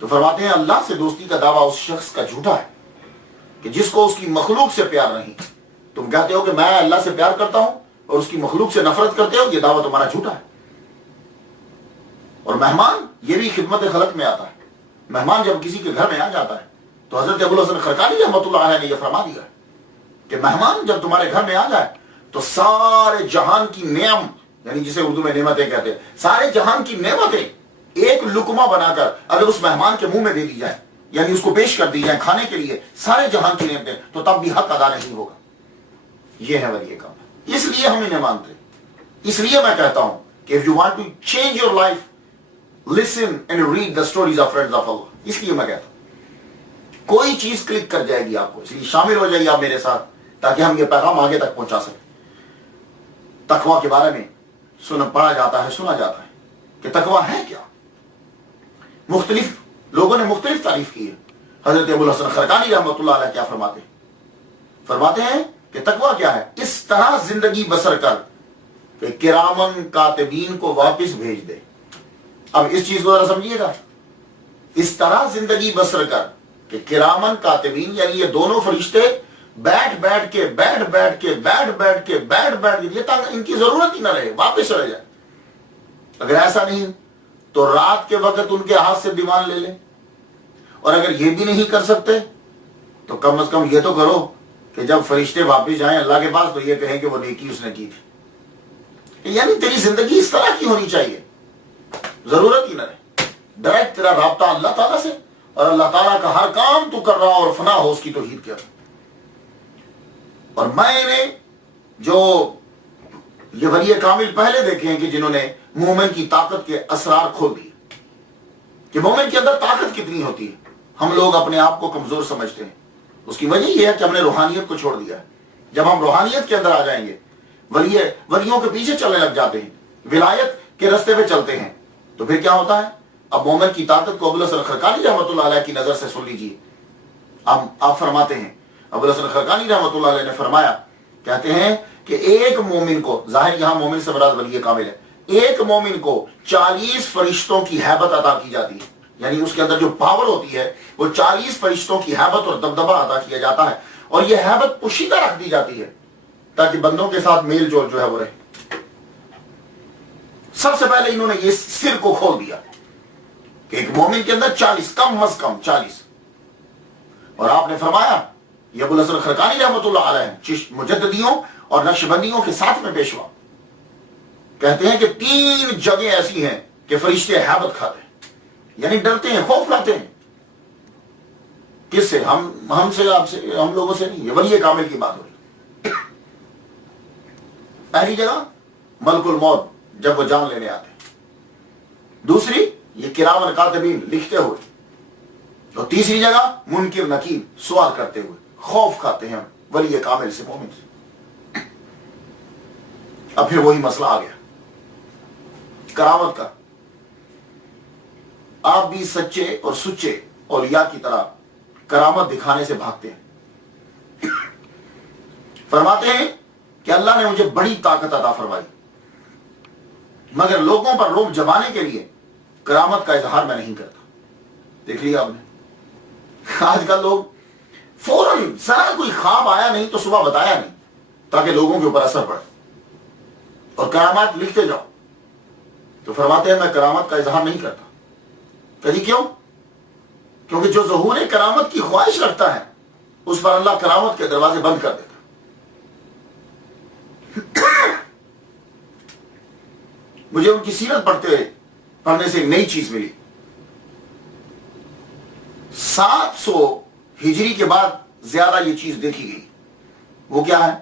تو فرماتے ہیں اللہ سے دوستی کا دعویٰ اس شخص کا جھوٹا ہے کہ جس کو اس کی مخلوق سے پیار نہیں۔ تم کہتے ہو کہ میں اللہ سے پیار کرتا ہوں اور اس کی مخلوق سے نفرت کرتے ہو، یہ دعویٰ تمہارا جھوٹا ہے۔ اور مہمان، یہ بھی خدمت خلق میں آتا ہے۔ مہمان جب کسی کے گھر میں آ جاتا ہے تو حضرت ابوالحسن خرقانی رحمۃ اللہ علیہ نے یہ فرما دیا ہے کہ مہمان جب تمہارے گھر میں آ جائے تو سارے جہان کی نعم، یعنی جسے اردو میں نعمتیں کہتے ہیں، سارے جہان کی نعمتیں ایک لقمہ بنا کر اگر اس مہمان کے منہ میں دے دی جائے، یعنی اس کو پیش کر دی جائے کھانے کے لیے، سارے جہان کی نعمتیں، تو تب بھی حق ادا نہیں ہوگا۔ یہ ہے ولی کام۔ اس لیے ہم انہیں مانتے ہیں۔ اس لیے میں کہتا ہوں کہ if you want to change your life, listen and read the stories of friends of Allah۔ اس لیے میں کہتا ہوں کوئی چیز کلک کر جائے گی آپ کو، اس لیے شامل ہو جائیے آپ میرے ساتھ تاکہ ہم یہ پیغام آگے تک پہنچا سکیں۔ تقویٰ کے بارے میں پڑھا جاتا ہے، سنا جاتا ہے کہ تقویٰ ہے کیا۔ مختلف لوگوں نے مختلف تعریف کی ہے۔ حضرت ابوالحسن خرقانی رحمۃ اللہ علیہ کیا فرماتے ہیں؟ فرماتے ہیں کہ تقویٰ کیا ہے؟ اس طرح زندگی بسر کر کہ کرامن کاتبین کو واپس بھیج دے۔ اب اس چیز کو ذرا سمجھیے گا۔ اس طرح زندگی بسر کر کہ کرامن کاتبین، یعنی یہ دونوں فرشتے بیٹھ کے ان کی ضرورت ہی نہ رہے، واپس چلے جائے۔ اگر ایسا نہیں تو رات کے وقت ان کے ہاتھ سے دیوان لے لیں، اور اگر یہ بھی نہیں کر سکتے تو کم از کم یہ تو کرو کہ جب فرشتے واپس جائیں اللہ کے پاس تو یہ کہیں کہ وہ نیکی اس نے کی تھی۔ یعنی تیری زندگی اس طرح کی ہونی چاہیے، ضرورت ہی نہ رہے، ڈائریکٹ تیرا رابطہ اللہ تعالیٰ سے، اور اللہ تعالیٰ کا ہر کام تو کر رہا اور فنا ہو اس کی توحید کیا۔ اور میں نے جو یہ ولی کامل پہلے دیکھے ہیں کہ جنہوں نے مومن کی طاقت کے اسرار کھول دیے، کہ مومن کے اندر طاقت کتنی ہوتی ہے۔ ہم لوگ اپنے آپ کو کمزور سمجھتے ہیں، اس کی وجہ یہ ہے کہ ہم نے روحانیت کو چھوڑ دیا ہے۔ جب ہم روحانیت کے اندر آ جائیں گے، ولیوں کے پیچھے چلنے لگ جاتے ہیں، ولایت کے راستے پہ چلتے ہیں، تو پھر کیا ہوتا ہے؟ اب مومن کی طاقت کو ابوالحسن خرقانی رحمۃ اللہ علیہ کی نظر سے سن لیجیے۔ آپ فرماتے ہیں، ابوالحسن خرقانی رحمۃ اللہ علیہ نے فرمایا، کہتے ہیں کہ ایک مومن کو، ظاہر یہاں مومن سے مراد ولی کامل ہے، ایک مومن کو 40 فرشتوں کی ہیبت عطا کی جاتی ہے، یعنی اس کے اندر جو پاور ہوتی ہے وہ 40 فرشتوں کی ہیبت اور دبدبہ عطا کیا جاتا ہے، اور یہ ہیبت پوشیدہ رکھ دی جاتی ہے تاکہ بندوں کے ساتھ میل جول جو ہے وہ رہے۔ سب سے پہلے انہوں نے یہ سر کو کھول دیا کہ ایک مومن کے اندر 40 کم از کم 40. اور آپ نے فرمایا یہ ابو الحسن خرقانی رحمۃ اللہ علیہ مجددیوں اور نقشبندیوں کے ساتھ میں پیشوا کہتے ہیں کہ 3 جگہیں ایسی ہیں کہ فرشتے ہیبت کھاتے ہیں، یعنی ڈرتے ہیں، خوف لاتے ہیں. کس سے؟ ہم سے، آپ سے، ہم لوگوں سے نہیں. یہ ولی کامل کی بات ہو رہی. پہلی جگہ ملک الموت جب وہ جان لینے آتے ہیں، دوسری یہ کرام کاتبین لکھتے ہوئے، اور تیسری جگہ منکر نکیر سوال کرتے ہوئے خوف کھاتے ہیں ولی کامل سے، مومن سے. اب پھر وہی مسئلہ آ گیا کرامت کا. آپ بھی سچے اور سچے اولیاء کی طرح کرامت دکھانے سے بھاگتے ہیں. فرماتے ہیں کہ اللہ نے مجھے بڑی طاقت عطا فرمائی، مگر لوگوں پر روب جمانے کے لیے کرامت کا اظہار میں نہیں کرتا. دیکھ لیا آپ نے، آج کل لوگ فوراً ذرا کوئی خواب آیا نہیں تو صبح بتایا نہیں تاکہ لوگوں کے اوپر اثر پڑے، اور کرامات لکھتے جاؤ. تو فرماتے ہیں میں کرامت کا اظہار نہیں کرتا. کہی کیوں؟ کیونکہ جو ظہور کرامت کی خواہش رکھتا ہے اس پر اللہ کرامت کے دروازے بند کر دیتا. مجھے ان کی سیرت پڑھنے سے ایک نئی چیز ملی. 700 ہجری کے بعد زیادہ یہ چیز دیکھی گئی. وہ کیا ہے؟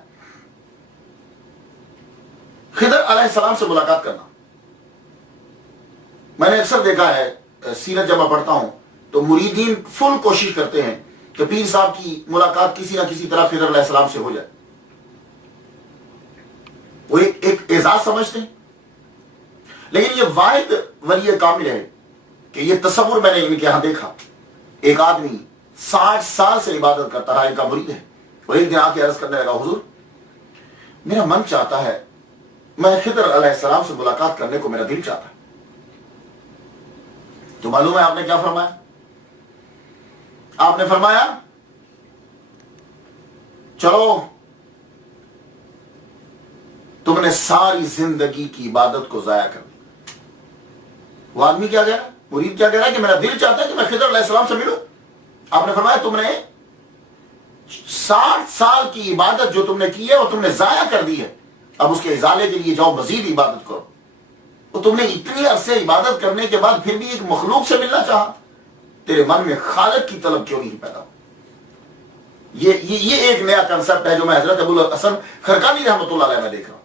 خضر علیہ السلام سے ملاقات کرنا. میں نے اکثر دیکھا ہے سیرت جب میں پڑھتا ہوں تو مریدین فل کوشش کرتے ہیں کہ پیر صاحب کی ملاقات کسی نہ کسی طرح خضر علیہ السلام سے ہو جائے. وہ ایک اعزاز سمجھتے ہیں. لیکن یہ واحد ولی کامل ہے کہ یہ تصور میں نے ان کے یہاں دیکھا. ایک آدمی 60 سال سے عبادت کرتا رہا، ان کا مرید ہے، اور ایک دن آ کے عرض کرنے لگا حضور میرا من چاہتا ہے، میں خضر علیہ السلام سے ملاقات کرنے کو میرا دل چاہتا ہے. تو معلوم ہے آپ نے کیا فرمایا؟ آپ نے فرمایا چلو تم نے ساری زندگی کی عبادت کو ضائع کر دی. وہ آدمی کیا کہہ رہا ہے، مرید کیا کہہ رہا ہے کہ میرا دل چاہتا ہے کہ میں خضر علیہ السلام سے ملوں. آپ نے فرمایا تم نے 60 سال کی عبادت جو تم نے کی ہے وہ تم نے ضائع کر دی ہے. اب اس کے ازالے کے لیے جاؤ، مزید عبادت کرو. تو تم نے اتنی عرصے عبادت کرنے کے بعد پھر بھی ایک مخلوق سے ملنا چاہا. تیرے من میں خالق کی طلب کیوں نہیں پیدا ہو؟ یہ ایک نیا کنسپٹ ہے جو میں حضرت ابو الحسن خرقانی رحمۃ اللہ علیہ میں دیکھ رہا ہوں.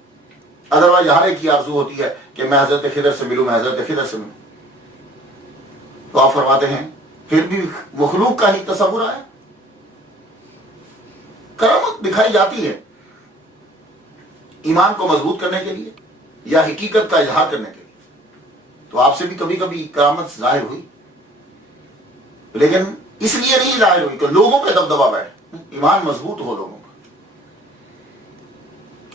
ادروائز ہر ایک کی آرزو ہوتی ہے کہ میں حضرت خضر سے ملوں، میں حضرت خضر سے ملوں. تو آپ فرماتے ہیں پھر بھی مخلوق کا ہی تصور آیا. کرامت دکھائی جاتی ہے ایمان کو مضبوط کرنے کے لیے یا حقیقت کا اظہار کرنے کے لیے. تو آپ سے بھی کبھی کبھی کرامت ظاہر ہوئی، لیکن اس لیے نہیں ظاہر ہوئی کہ لوگوں پہ دبدبا بیٹھے. ایمان مضبوط ہو لوگوں کا.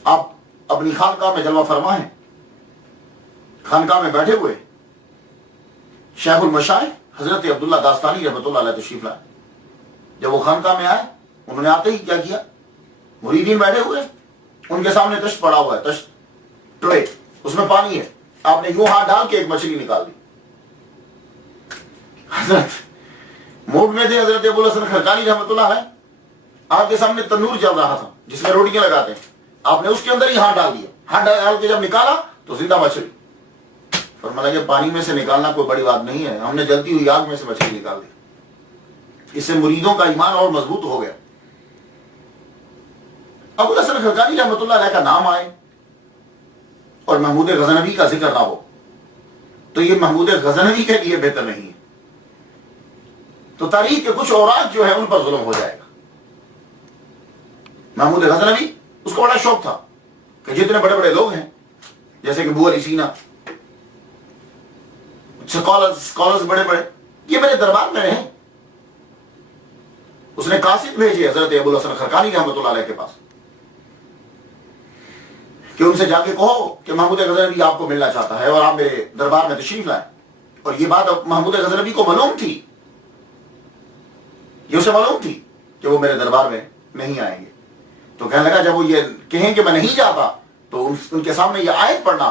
آپ اپنی خانقاہ میں جلوہ فرما ہیں، خانقاہ میں بیٹھے ہوئے شیخ المشائخ حضرت عبداللہ داستانی رحمۃ اللہ علیہ تشریف لائے. جب وہ خانقاہ میں آئے انہوں نے آتے ہی کیا کیا، مریدین بیٹھے ہوئے، ان کے سامنے تشت پڑا ہوا ہے، تشت ٹرے، اس میں پانی ہے. آپ نے یوں ہاتھ ڈال کے ایک مچھلی نکال دی. حضرت موڈ میں تھے، حضرت ابو الحسن خرقانی رحمۃ اللہ علیہ. آپ کے سامنے تندور چل رہا تھا جس میں روٹیاں لگاتے ہیں، آپ نے اس کے اندر ہی ہاتھ ڈال دیا. ہاتھ ڈال کے جب نکالا تو زندہ مچھلی. فرمایا کہ پانی میں سے نکالنا کوئی بڑی بات نہیں ہے، ہم نے جلتی ہوئی آگ میں سے مچھلی نکال دی. اس سے مریدوں کا ایمان اور مضبوط ہو گیا. ابو الحسن خرقانی رحمۃ اللہ علیہ کا نام آئے اور محمود غزنوی کا ذکر نہ ہو تو یہ محمود غزنوی کے لیے بہتر نہیں ہے. تو تاریخ کے کچھ اوراق جو ہے ان پر ظلم ہو جائے گا. محمود غزنوی اس کو بڑا شوق تھا کہ جتنے بڑے بڑے لوگ ہیں جیسے کہ ابو علی سینا، اسکالرز بڑے بڑے، یہ میرے دربار میں رہیں. اس نے قاصد بھیجے حضرت ابو الحسن خرقانی رحمۃ اللہ علیہ کے پاس کہ ان سے جا کے کہو کہ محمود غزنوی آپ کو ملنا چاہتا ہے اور آپ میرے دربار میں تشریف لائیں. اور یہ بات محمود غزنوی کو معلوم تھی، یہ اسے معلوم تھی کہ وہ میرے دربار میں نہیں آئیں گے. تو کہنے لگا جب وہ یہ کہیں کہ میں نہیں جاتا تو ان کے سامنے یہ آیت پڑھنا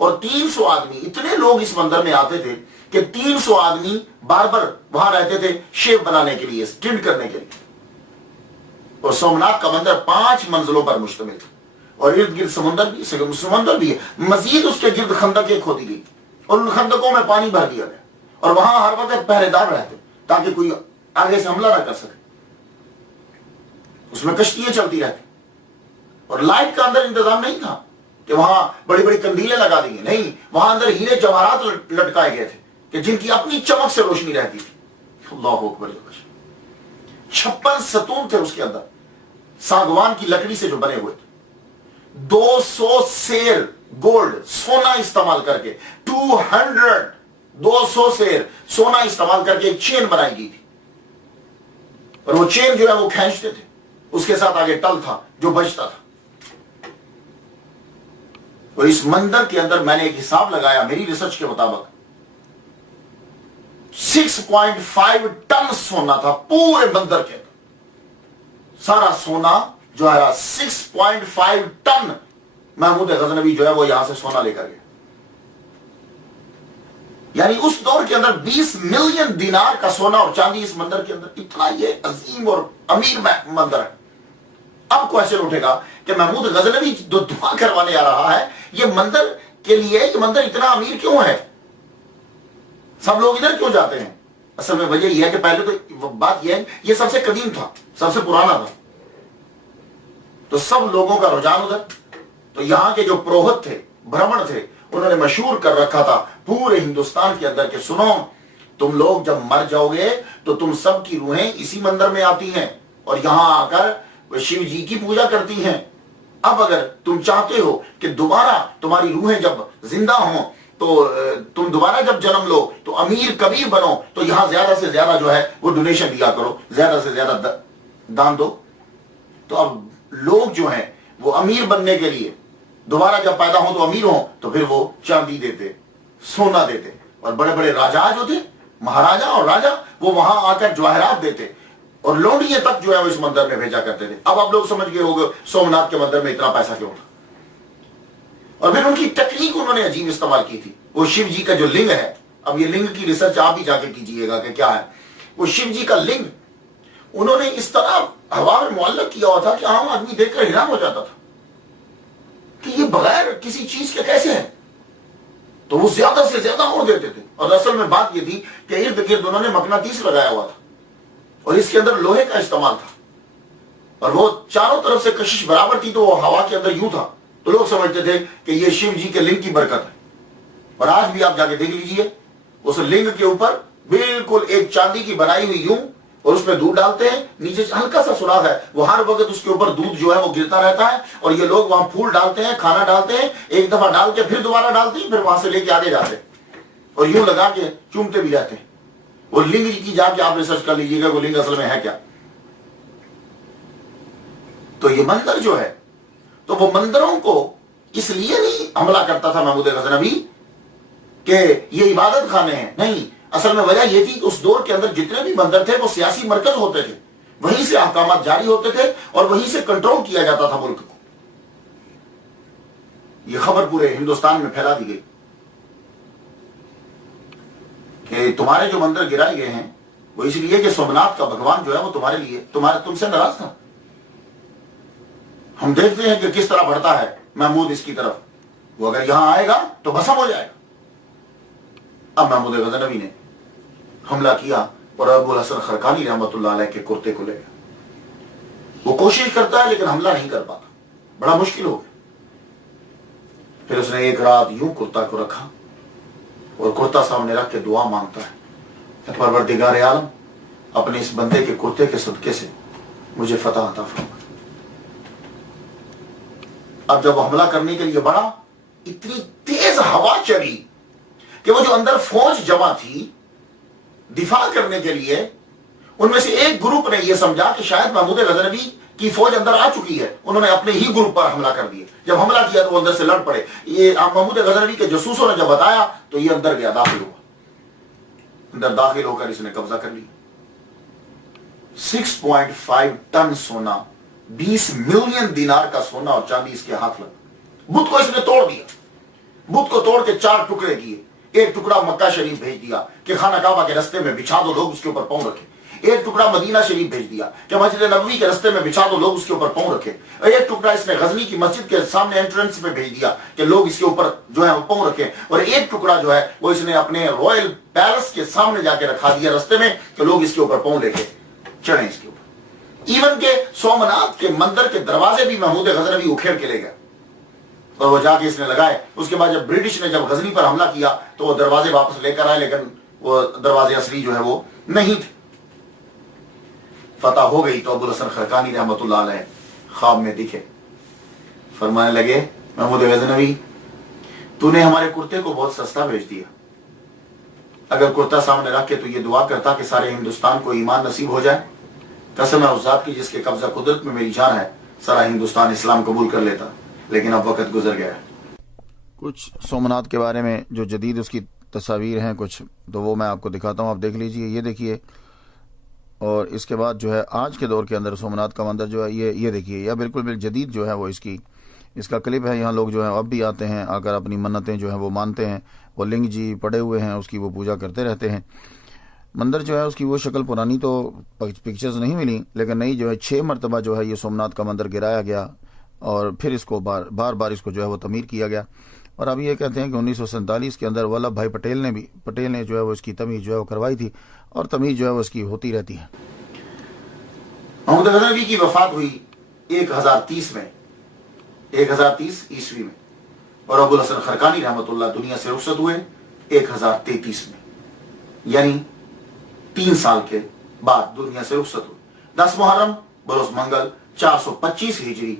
اور 300 آدمی, اتنے لوگ اس مندر میں آتے تھے کہ 300 آدمی بار بار وہاں رہتے تھے شیو بنانے کے لیے, ٹنڈ کرنے کے لیے. اور سومناتھ کا مندر 5 منزلوں پر مشتمل تھا اور ارد گرد سمندر بھی ہے. مزید اس کے گرد خندقیں کھودی گئی اور ان خندقوں میں پانی بھر دیا گیا اور وہاں ہر وقت پہرے دار رہتے تاکہ کوئی آگے سے حملہ نہ کر سکے. اس میں کشتیاں چلتی رہتی اور لائٹ کا اندر انتظام نہیں تھا کہ وہاں بڑی بڑی کندیلیں لگا دی گئی, نہیں, وہاں اندر ہیرے جواہرات لٹکائے گئے تھے کہ جن کی اپنی چمک سے روشنی رہتی تھی. اللہ اکبر. 56 ستون تھے اس کے اندر, ساگوان کی لکڑی سے جو بنے ہوئے تھے. 200 سیر گولڈ سونا استعمال کر کے 200 سیر سونا استعمال کر کے ایک چین بنائی گئی تھی اور وہ چین جو ہے وہ کھینچتے تھے, اس کے ساتھ آگے ٹل تھا جو بجتا تھا. اور اس مندر کے اندر میں نے ایک حساب لگایا میری ریسرچ کے مطابق 6.5 ٹن سونا تھا پورے مندر کے اندر. سارا سونا جو ہے 6.5 ٹن محمود غزنوی جو ہے وہ یہاں سے سونا لے کر گیا. یعنی اس دور کے اندر 20 ملین دینار کا سونا اور چاندی اس مندر کے اندر. اتنا یہ عظیم اور امیر مندر ہے. اب کوشچن اٹھے گا کہ محمود غزنوی جو دعا کروانے آ رہا ہے یہ مندر کے لیے, یہ مندر اتنا امیر کیوں ہے, سب لوگ ادھر کیوں جاتے ہیں؟ اصل میں وجہ یہ ہے کہ پہلے تو بات یہ ہے یہ سب سے قدیم تھا, سب سے پرانا تھا, تو سب لوگوں کا رجحان ادھر. تو یہاں کے جو پروہت تھے, برہمن تھے, انہوں نے مشہور کر رکھا تھا پورے ہندوستان کے اندر کہ سنو, تم لوگ جب مر جاؤ گے تو تم سب کی روحیں اسی مندر میں آتی ہیں اور یہاں آ کر شیو جی کی پوجا کرتی ہیں. اب اگر تم چاہتے ہو کہ دوبارہ تمہاری روحیں جب زندہ ہوں تو تم دوبارہ جب جنم لو تو امیر کبیر بنو, تو یہاں زیادہ سے زیادہ جو ہے وہ ڈونیشن دیا کرو, زیادہ سے زیادہ دان دو. تو اب لوگ جو ہیں وہ امیر بننے کے لیے دوبارہ جب پیدا ہوں تو امیر ہوں تو پھر وہ چاندی دیتے, سونا دیتے, اور بڑے بڑے راجا جو تھے, مہاراجا اور راجا, وہ وہاں آ کر جواہرات دیتے اور لونڈیے تک جو ہے وہ اس مندر میں بھیجا کرتے تھے. اب آپ لوگ سمجھ گئے ہوگے سومناتھ کے مندر میں اتنا پیسہ کیوں تھا. اور پھر ان کی ٹیکنیک انہوں نے عجیب استعمال کی تھی. وہ شیو جی کا جو لنگ ہے, اب یہ لنگ کی ریسرچ آپ بھی جا کے کیجئے گا کہ کیا ہے. وہ شیو جی کا لنگ انہوں نے اس طرح ہوا میں معلق کیا ہوا تھا کہ عام آدمی دیکھ کر حیران ہو جاتا تھا کہ یہ بغیر کسی چیز کے کیسے ہے. تو وہ زیادہ سے زیادہ اور دیتے تھے. اور اصل میں بات یہ تھی کہ ارد گرد انہوں نے مقناطیس لگایا ہوا تھا اور اس کے اندر لوہے کا استعمال تھا اور وہ چاروں طرف سے کشش برابر تھی تو وہ ہوا کے اندر یوں تھا, تو لوگ سمجھتے تھے کہ یہ شیو جی کے لنگ کی برکت ہے. اور آج بھی آپ جا کے دیکھ لیجئے, اس لنگ کے اوپر بالکل ایک چاندی کی بنائی ہوئی یوں, اور اس میں دودھ ڈالتے ہیں, نیچے ہلکا سا سوراخ ہے, وہ ہر وقت اس کے اوپر دودھ جو ہے وہ گرتا رہتا ہے. اور یہ لوگ وہاں پھول ڈالتے ہیں, کھانا ڈالتے ہیں, ایک دفعہ ڈال کے پھر دوبارہ ڈالتے ہیں, پھر وہاں سے لے کے آگے جاتے ہیں اور یوں لگا کے چومتے بھی رہتے ہیں. وہ لنگ کی جا کے آپ ریسرچ کر لیجیے گا وہ لنگ اصل میں ہے کیا. تو یہ مندر جو ہے, تو وہ مندروں کو اس لیے نہیں حملہ کرتا تھا محمود غزنوی کہ یہ عبادت خانے ہیں, نہیں. اصل میں وجہ یہ تھی کہ اس دور کے اندر جتنے بھی مندر تھے وہ سیاسی مرکز ہوتے تھے, وہیں سے احکامات جاری ہوتے تھے اور وہیں سے کنٹرول کیا جاتا تھا ملک کو. یہ خبر پورے ہندوستان میں پھیلا دی گئی کہ تمہارے جو مندر گرائے گئے ہیں وہ اس لیے کہ سومناتھ کا بھگوان جو ہے وہ تمہارے لیے تم سے ناراض تھا. ہم دیکھتے ہیں کہ کس طرح بڑھتا ہے محمود اس کی طرف, وہ اگر یہاں آئے گا تو بھسم ہو جائے گا. اب محمود غزنوی نے حملہ کیا اور ابو الحسن خرقانی رحمۃ اللہ علیہ کے کرتے کو لے گیا. وہ کوشش کرتا ہے لیکن حملہ نہیں کر پاتا, بڑا مشکل ہو گیا. پھر اس نے ایک رات یوں کرتا کو رکھا اور کرتا سامنے رکھ کے دعا مانگتا ہے, پروردگار عالم اپنے اس بندے کے کرتے کے صدقے سے مجھے فتح عطا فرما. اب جب وہ حملہ کرنے کے لیے بڑھا, اتنی تیز ہوا چلی کہ وہ جو اندر فوج جمع تھی دفاع کرنے کے لیے, ان میں سے ایک گروپ نے یہ سمجھا کہ شاید محمود غزنوی کی فوج اندر آ چکی ہے, انہوں نے اپنے ہی گروپ پر حملہ کر دیا. جب حملہ کیا تو وہ اندر سے لڑ پڑے. یہ محمود غزنوی کے جاسوسوں نے جب بتایا تو یہ اندر گیا, داخل ہوا, اندر داخل ہو کر اس نے قبضہ کر لیا. 6.5 ٹن سونا, 20 ملین دینار کا سونا اور چاندی اس کے ہاتھ لگا. بت کو اس نے توڑ دیا, بت کو توڑ توڑ کے 4 ٹکڑے کیے. ایک ٹکڑا مکہ شریف بھیج دیا کہ خانہ کعبہ کے رستے میں بچھا دو، لوگ اس کے اوپر پاؤں رکھے. ایک ٹکڑا مدینہ شریف بھیج دیا کہ مسجد نبوی کے رستے میں بچھا دو، لوگ اس کے اوپر پاؤں رکھے. اور ایک ٹکڑا اس نے غزنی کی مسجد کے سامنے انٹرنس پہ بھیج دیا کہ لوگ اس کے اوپر جو ہے وہ پاؤں رکھے. اور ایک ٹکڑا جو ہے وہ اس نے اپنے رائل پیلس کے سامنے جا کے رکھا دیا رستے میں کہ لوگ اس کے اوپر پاؤں لے کے چڑھیں اس کے اوپر. ایون کہ سومناتھ کے مندر کے دروازے بھی محمود غزنوی اکھیڑ کے لے گیا اور وہ جا کے اس نے لگائے. اس کے بعد جب برٹش نے جب غزنی پر حملہ کیا تو وہ دروازے واپس لے کر آئے، لیکن وہ دروازے اصلی جو ہے وہ نہیں تھے. فتح ہو گئی تو ابو الحسن خرقانی رحمۃ اللہ علیہ خواب میں دکھے، فرمانے لگے محمود غزنوی تو نے ہمارے کرتے کو بہت سستا بھیج دیا. اگر کرتا سامنے رکھ کے تو یہ دعا کرتا کہ سارے ہندوستان کو ایمان نصیب ہو جائے، قسم ہے اس ذات کی جس کے قبضہ قدرت میں میری جان ہے، سارا ہندوستان اسلام قبول کر لیتا. لیکن اب وقت گزر گیا. کچھ سومناتھ کے بارے میں جو جدید اس کی تصاویر ہیں کچھ، تو وہ میں آپ کو دکھاتا ہوں، آپ دیکھ لیجئے. یہ دیکھیے. اور اس کے بعد جو ہے آج کے دور کے اندر سومناتھ کا مندر جو ہے یہ دیکھیے، یہ بالکل جدید جو ہے وہ اس کا کلپ ہے. یہاں لوگ جو ہیں اب بھی آتے ہیں، آ کر اپنی منتیں جو ہیں وہ مانتے ہیں. وہ لنگ جی پڑے ہوئے ہیں، اس کی وہ پوجا کرتے رہتے ہیں. مندر جو ہے اس کی وہ شکل پرانی تو پکچرز نہیں ملی، لیکن نئی جو ہے 6 مرتبہ جو ہے یہ سومناتھ کا مندر گرایا گیا اور پھر اس کو بار بار اس کو جو ہے وہ تعمیر کیا گیا. اور اب یہ کہتے ہیں کہ 1947 کے اندر ولبھ بھائی پٹیل نے جو ہے وہ اس کی تعمیر جو ہے وہ کروائی تھی، اور تعمیر جو ہے وہ اس کی ہوتی رہتی ہے. محمود غزنوی کی وفات ہوئی 1030 میں، 1030 عیسوی میں، اور ابو الحسن خرقانی رحمۃ اللہ دنیا سے رخصت ہوئے 1033 میں، یعنی 3 سال کے بعد دنیا سے رخصت ہوئے. 10 محرم بروز منگل 425 ہجری.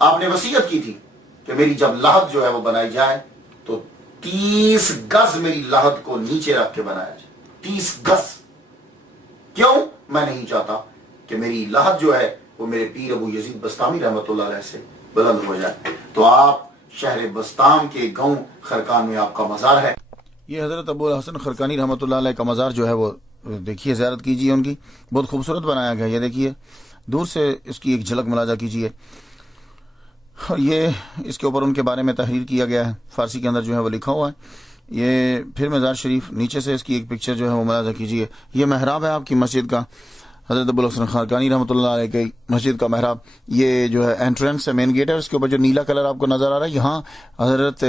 آپ نے وصیت کی تھی کہ میری جب لحد جو ہے وہ بنائی جائے تو 30 گز میری لحد کو نیچے رکھ کے بنایا جائے. 30 گز. کیوں؟ میں نہیں چاہتا کہ میری لحد جو ہے وہ میرے پیر ابو یزید بسطامی رحمۃ اللہ علیہ سے بلند ہو جائے. تو آپ شہر بسطام کے گاؤں خرقان میں آپ کا مزار ہے. یہ حضرت ابو الحسن خرقانی رحمۃ اللہ علیہ کا مزار جو ہے وہ دیکھیے، زیارت کیجیے. ان کی بہت خوبصورت بنایا گیا. یہ دیکھیے، دور سے اس کی ایک جھلک ملاحظہ کیجیے. اور یہ اس کے اوپر ان کے بارے میں تحریر کیا گیا ہے، فارسی کے اندر جو ہے وہ لکھا ہوا ہے. یہ پھر مزار شریف، نیچے سے اس کی ایک پکچر جو ہے وہ ملاحظہ کیجیے. یہ محراب ہے آپ کی مسجد کا، حضرت ابو الحسن خرقانی رحمۃ اللہ علیہ کی مسجد کا محراب. یہ جو ہے انٹرنس ہے، مین گیٹ ہے، اس کے اوپر جو نیلا کلر آپ کو نظر آ رہا ہے، یہاں حضرت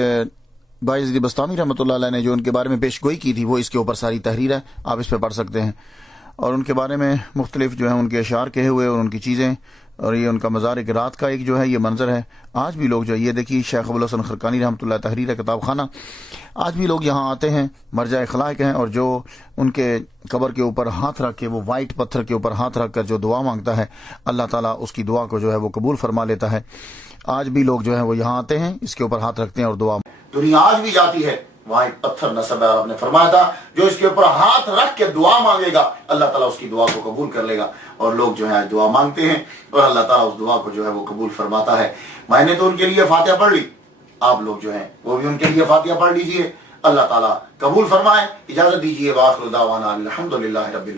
بھائی یزید بسطامی رحمۃ اللہ علیہ نے جو ان کے بارے میں پیش گوئی کی تھی وہ اس کے اوپر ساری تحریر ہے، آپ اس پہ پڑھ سکتے ہیں. اور ان کے بارے میں مختلف جو ہیں ان کے اشعار کہے ہوئے اور ان کی چیزیں، اور یہ ان کا مزار ایک رات کا ایک جو ہے یہ منظر ہے. آج بھی لوگ جو یہ دیکھیے، شیخ ابو الحسن خرقانی رحمۃ اللہ تحریر کتاب خانہ، آج بھی لوگ یہاں آتے ہیں، مرجع خلائق ہیں. اور جو ان کے قبر کے اوپر ہاتھ رکھ کے، وہ وائٹ پتھر کے اوپر ہاتھ رکھ کر جو دعا مانگتا ہے، اللہ تعالیٰ اس کی دعا کو جو ہے وہ قبول فرما لیتا ہے. آج بھی لوگ جو ہے وہ یہاں آتے ہیں، اس کے اوپر ہاتھ رکھتے ہیں اور دعا. دنیا آج بھی جاتی ہے وہاں ایک پتھر نصب ہے. آپ نے فرمایا تھا جو اس کے اوپر ہاتھ رکھ کے دعا مانگے گا اللہ تعالیٰ اس کی دعا کو قبول کر لے گا. اور لوگ جو ہے دعا مانگتے ہیں اور اللہ تعالیٰ اس دعا کو جو ہے وہ قبول فرماتا ہے. میں نے تو ان کے لیے فاتحہ پڑھ لی، آپ لوگ جو ہیں وہ بھی ان کے لیے فاتحہ پڑھ لیجئے. اللہ تعالیٰ قبول فرمائے. اجازت دیجیے. وآخر دعوانا الحمدللہ رب